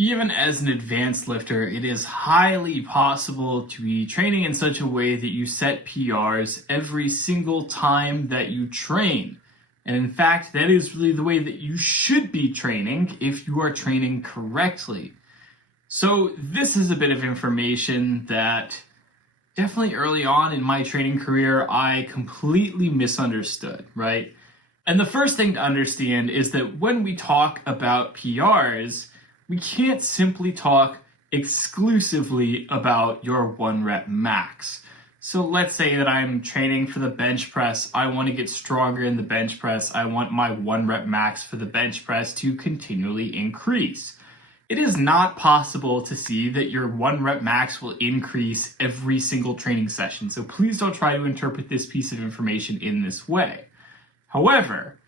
Even as an advanced lifter, it is highly possible to be training in such a way that you set PRs every single time that you train. And in fact, that is really the way that you should be training if you are training correctly. So this is a bit of information that definitely early on in my training career, I completely misunderstood, right? And the first thing to understand is that when we talk about PRs, we can't simply talk exclusively about your 1 rep max. So let's say that I'm training for the bench press. I want to get stronger in the bench press. I want my 1 rep max for the bench press to continually increase. It is not possible to see that your 1 rep max will increase every single training session. So please don't try to interpret this piece of information in this way. However,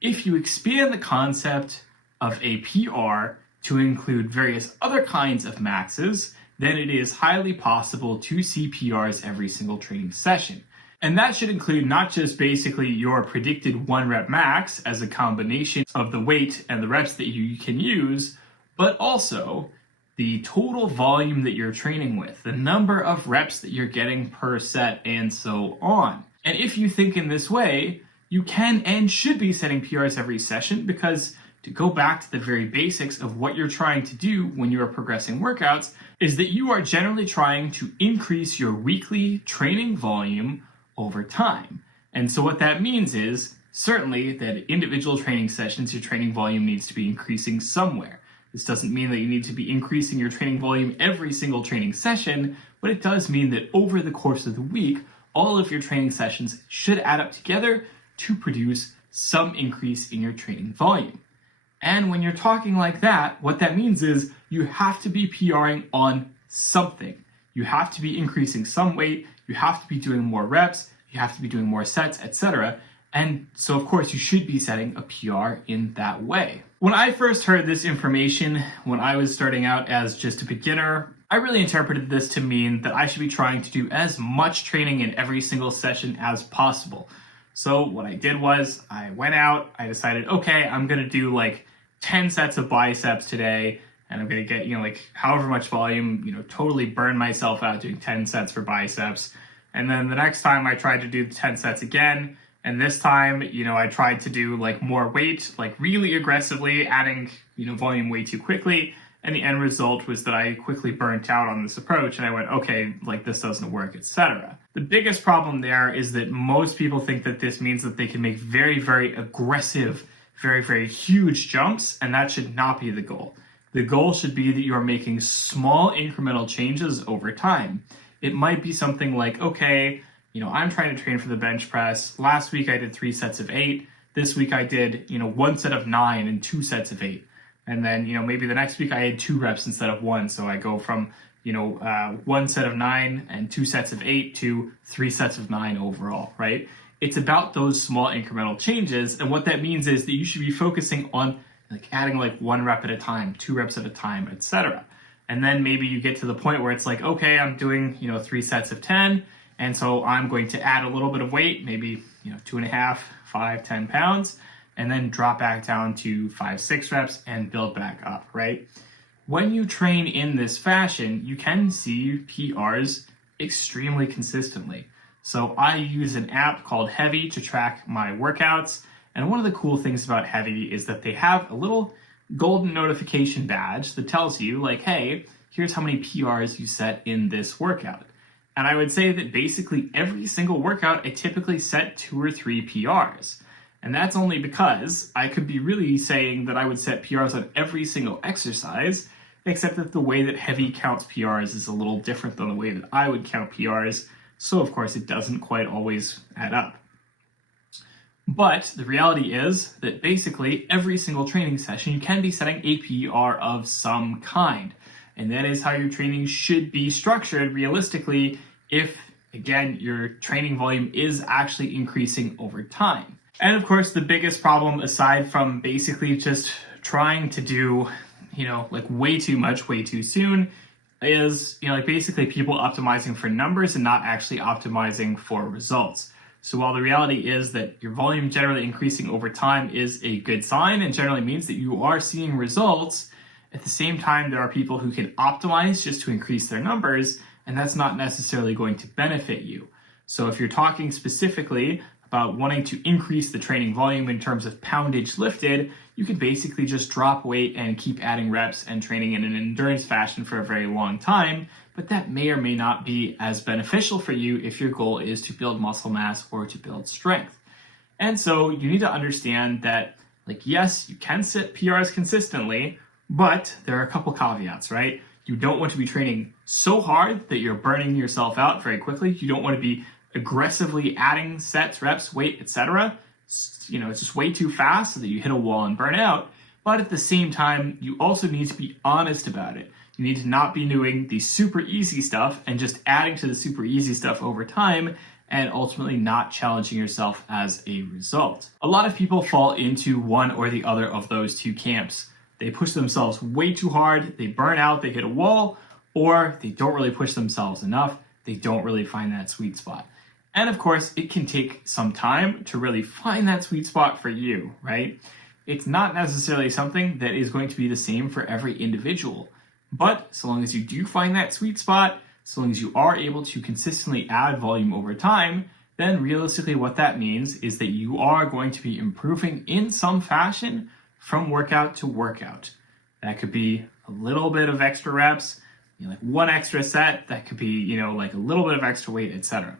if you expand the concept of a PR to include various other kinds of maxes, then it is highly possible to see PRs every single training session. And that should include not just basically your predicted 1 rep max as a combination of the weight and the reps that you can use, but also the total volume that you're training with, the number of reps that you're getting per set, and so on. And if you think in this way, you can and should be setting PRs every session, because to go back to the very basics of what you're trying to do when you are progressing workouts is that you are generally trying to increase your weekly training volume over time. And so what that means is certainly that individual training sessions, your training volume needs to be increasing somewhere. This doesn't mean that you need to be increasing your training volume every single training session, but it does mean that over the course of the week, all of your training sessions should add up together to produce some increase in your training volume. And when you're talking like that, what that means is you have to be PRing on something. You have to be increasing some weight, you have to be doing more reps, you have to be doing more sets, etc. And so of course you should be setting a PR in that way. When I first heard this information, when I was starting out as just a beginner, I really interpreted this to mean that I should be trying to do as much training in every single session as possible. So what I did was I went out, I decided, okay, I'm going to do like 10 sets of biceps today, and I'm going to get, like however much volume, totally burn myself out doing 10 sets for biceps. And then the next time I tried to do 10 sets again, and this time, I tried to do like more weight, like really aggressively, adding, volume way too quickly. And the end result was that I quickly burnt out on this approach, and I went, okay, like this doesn't work, etc. The biggest problem there is that most people think that this means that they can make very, very aggressive, very, very huge jumps, and that should not be the goal. The goal should be that you are making small incremental changes over time. It might be something like, okay, I'm trying to train for the bench press. Last week I did 3 sets of 8. This week I did, 1 set of 9 and 2 sets of 8. And then, maybe the next week I had 2 reps instead of 1. So I go from, 1 set of 9 and 2 sets of 8 to 3 sets of 9 overall, right? It's about those small incremental changes. And what that means is that you should be focusing on like adding like 1 rep at a time, 2 reps at a time, etc. And then maybe you get to the point where it's like, okay, I'm doing, 3 sets of 10. And so I'm going to add a little bit of weight, maybe, 2.5, 5, 10 pounds, and then drop back down to 5, 6 reps and build back up, right? When you train in this fashion, you can see PRs extremely consistently. So I use an app called Heavy to track my workouts. And one of the cool things about Heavy is that they have a little golden notification badge that tells you like, hey, here's how many PRs you set in this workout. And I would say that basically every single workout, I typically set 2 or 3 PRs. And that's only because I could be really saying that I would set PRs on every single exercise, except that the way that Heavy counts PRs is a little different than the way that I would count PRs. So of course it doesn't quite always add up. But the reality is that basically every single training session, you can be setting a PR of some kind. And that is how your training should be structured realistically if, again, your training volume is actually increasing over time. And of course, the biggest problem, aside from basically just trying to do, like way too much, way too soon, is, like basically people optimizing for numbers and not actually optimizing for results. So while the reality is that your volume generally increasing over time is a good sign and generally means that you are seeing results, At the same time, there are people who can optimize just to increase their numbers, and that's not necessarily going to benefit you. So if you're talking specifically about wanting to increase the training volume in terms of poundage lifted, you could basically just drop weight and keep adding reps and training in an endurance fashion for a very long time, but that may or may not be as beneficial for you if your goal is to build muscle mass or to build strength. And so you need to understand that, like, yes, you can set PRs consistently, but there are a couple caveats, right? You don't want to be training so hard that you're burning yourself out very quickly. You don't want to be aggressively adding sets, reps, weight, etc. It's just way too fast so that you hit a wall and burn out. But at the same time, you also need to be honest about it. You need to not be doing the super easy stuff and just adding to the super easy stuff over time and ultimately not challenging yourself as a result. A lot of people fall into one or the other of those two camps. They push themselves way too hard, they burn out, they hit a wall, or they don't really push themselves enough, they don't really find that sweet spot. And of course, it can take some time to really find that sweet spot for you, right? It's not necessarily something that is going to be the same for every individual. But so long as you do find that sweet spot, so long as you are able to consistently add volume over time, then realistically what that means is that you are going to be improving in some fashion from workout to workout. That could be a little bit of extra reps, like one extra set, that could be, like a little bit of extra weight, etc.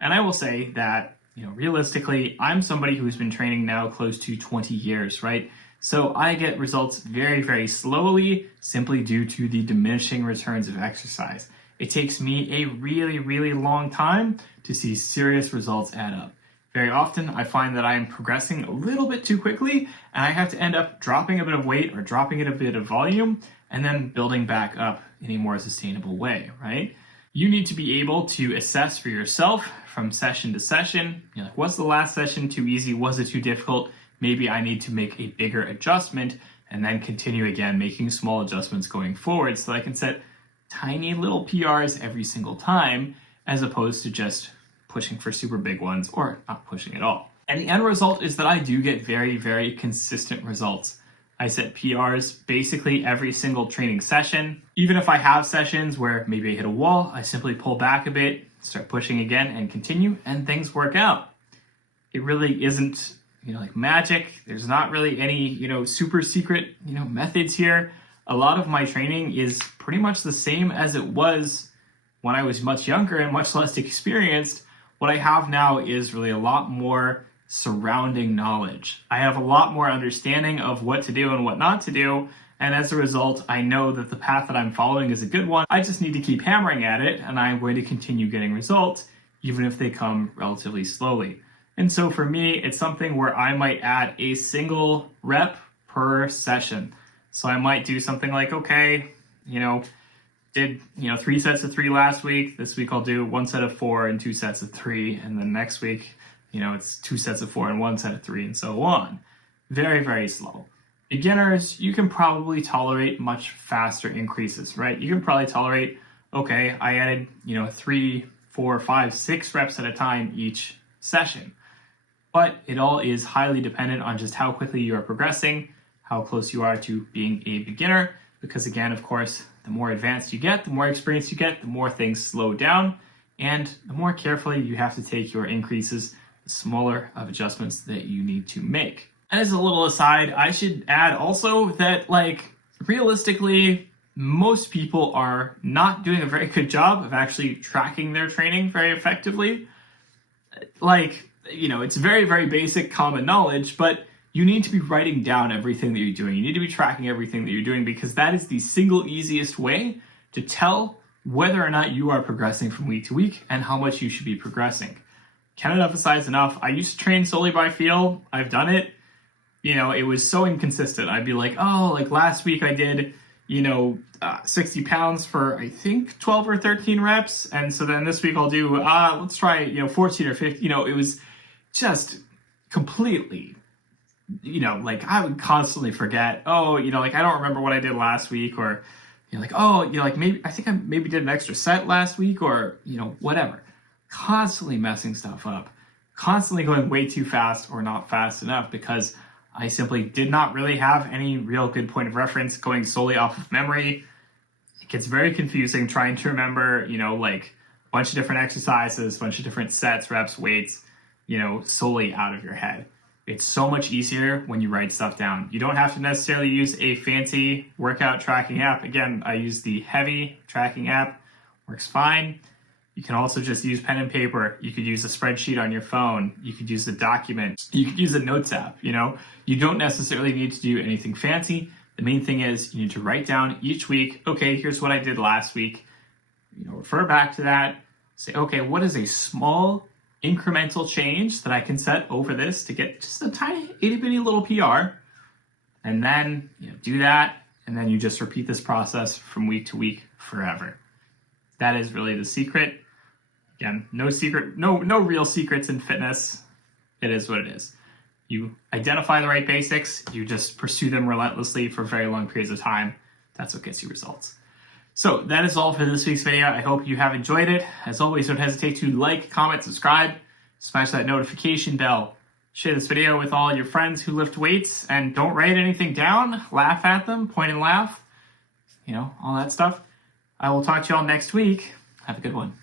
And I will say that, realistically, I'm somebody who's been training now close to 20 years, right? So I get results very, very slowly simply due to the diminishing returns of exercise. It takes me a really, really long time to see serious results add up. Very often, I find that I am progressing a little bit too quickly, and I have to end up dropping a bit of weight or dropping a bit of volume, and then building back up in a more sustainable way, right? You need to be able to assess for yourself from session to session. Was the last session too easy? Was it too difficult? Maybe I need to make a bigger adjustment, and then continue again, making small adjustments going forward so I can set tiny little PRs every single time, as opposed to just pushing for super big ones or not pushing at all. And the end result is that I do get very, very consistent results. I set PRs basically every single training session. Even if I have sessions where maybe I hit a wall, I simply pull back a bit, start pushing again and continue, and things work out. It really isn't, like magic. There's not really any, super secret, methods here. A lot of my training is pretty much the same as it was when I was much younger and much less experienced. What I have now is really a lot more surrounding knowledge. I have a lot more understanding of what to do and what not to do, and as a result, I know that the path that I'm following is a good one. I just need to keep hammering at it, and I'm going to continue getting results, even if they come relatively slowly. And so for me, it's something where I might add a single rep per session. So I might do something like, okay, did 3 sets of 3 last week. This week I'll do 1 set of 4 and 2 sets of 3, and then next week, it's 2 sets of 4 and 1 set of 3, and so on. Very, very slow. Beginners, you can probably tolerate much faster increases, right? You can probably tolerate, okay, I added 3, 4, 5, 6 reps at a time each session. But it all is highly dependent on just how quickly you are progressing, how close you are to being a beginner, because again, of course, the more advanced you get, the more experience you get, the more things slow down, and the more carefully you have to take your increases, the smaller of adjustments that you need to make. And as a little aside, I should add also that, realistically, most people are not doing a very good job of actually tracking their training very effectively. It's very, very basic common knowledge, but you need to be writing down everything that you're doing. You need to be tracking everything that you're doing, because that is the single easiest way to tell whether or not you are progressing from week to week and how much you should be progressing. Cannot emphasize enough. I used to train solely by feel. I've done it. It was so inconsistent. I'd be like, last week I did, 60 pounds for, I think, 12 or 13 reps. And so then this week I'll do, let's try, 14 or 15. It was just completely, I would constantly forget, I don't remember what I did last week, or, maybe, I think I maybe did an extra set last week, or, whatever. Constantly messing stuff up, constantly going way too fast or not fast enough, because I simply did not really have any real good point of reference going solely off of memory. It gets very confusing trying to remember, like a bunch of different exercises, a bunch of different sets, reps, weights, solely out of your head. It's so much easier when you write stuff down. You don't have to necessarily use a fancy workout tracking app. Again, I use the Heavy tracking app, works fine. You can also just use pen and paper. You could use a spreadsheet on your phone. You could use a document. You could use a notes app, You don't necessarily need to do anything fancy. The main thing is you need to write down each week, okay, here's what I did last week. Refer back to that. Say, okay, what is a small incremental change that I can set over this to get just a tiny itty bitty little PR? And then do that. And then you just repeat this process from week to week forever. That is really the secret. Again, no real secrets in fitness. It is what it is. You identify the right basics, you just pursue them relentlessly for very long periods of time. That's what gets you results. So that is all for this week's video. I hope you have enjoyed it. As always, don't hesitate to like, comment, subscribe, smash that notification bell. Share this video with all your friends who lift weights, and don't write anything down. Laugh at them, point and laugh, all that stuff. I will talk to you all next week. Have a good one.